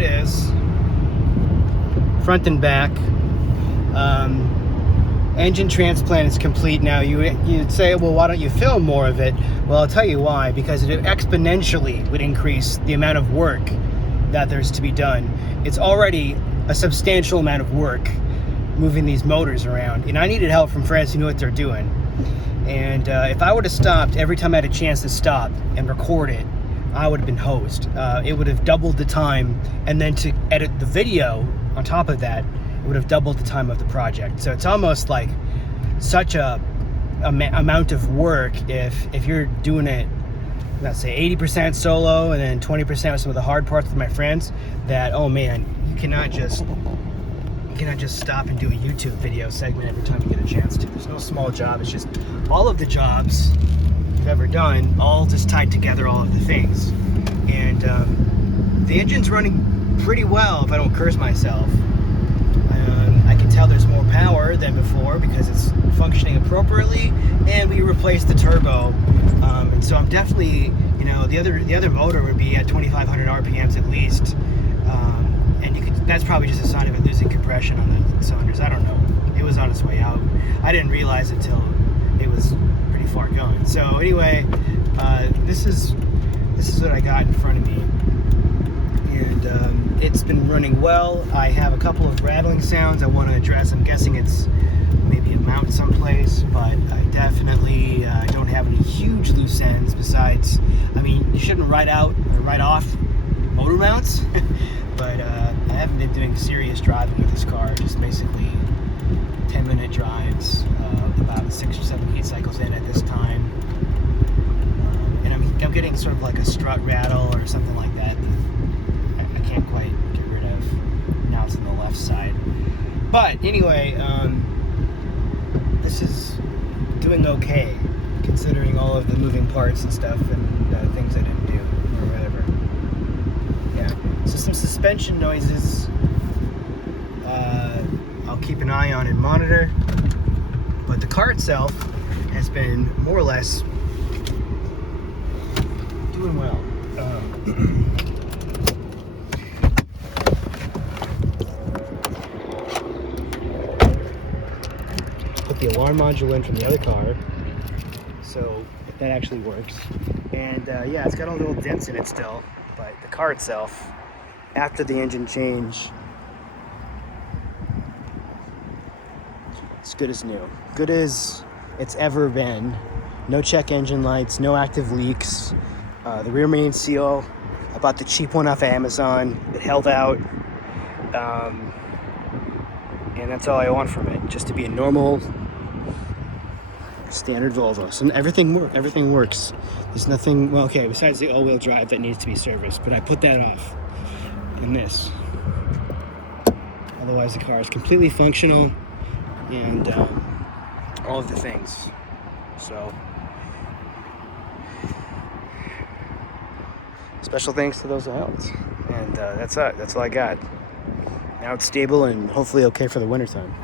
it is, front and back. Engine transplant is complete now. You'd say, well, why don't you film more of it? Well, I'll tell you why. Because it exponentially would increase the amount of work that there's to be done. It's already a substantial amount of work moving these motors around, and I needed help from friends who knew what they're doing. And if I would have stopped every time I had a chance to stop and record it, I would have been hosed. It would have doubled the time, and then to edit the video on top of that, it would have doubled the time of the project. So it's almost like such a amount of work if you're doing it, let's say 80% solo and then 20% with some of the hard parts with my friends, that, oh man, you cannot just stop and do a YouTube video segment every time you get a chance to. There's no small job. It's just all of the jobs you've ever done, all just tied together, all of the things. And the engine's running pretty well, if I don't curse myself. I can tell there's more power than before because it's functioning appropriately, and we replaced the turbo. And so I'm definitely, the other motor would be at 2,500 RPMs at least. And that's probably just a sign of it losing compression on the cylinders. I don't know. It was on its way out. I didn't realize it till it was pretty far gone. So anyway, this is what I got in front of me, and it's been running well. I have a couple of rattling sounds I want to address. I'm guessing it's maybe a mount someplace, but I definitely don't have any huge loose ends. Besides, I mean, you shouldn't write out or write off motor mounts. But I haven't been doing serious driving with this car, just basically 10-minute drives, about 6 or 7 heat cycles in at this time. And I'm getting sort of like a strut rattle or something like that I can't quite get rid of. Now it's on the left side. But anyway, this is doing okay, considering all of the moving parts and stuff and things I didn't do or whatever. Yeah. So some suspension noises I'll keep an eye on and monitor, but the car itself has been more or less doing well. Put the alarm module in from the other car, so if that actually works. And yeah, it's got a little dents in it still, but the car itself, after the engine change, it's good as new. Good as it's ever been. No check engine lights, no active leaks. The rear main seal, I bought the cheap one off of Amazon. It held out. And that's all I want from it. Just to be a normal, standard Volvo. So everything works. There's nothing, well, okay, besides the all-wheel drive that needs to be serviced, but I put that off in this. Otherwise, the car is completely functional and all of the things. So, special thanks to those who helped. And that's it. That's all I got. Now it's stable and hopefully okay for the wintertime.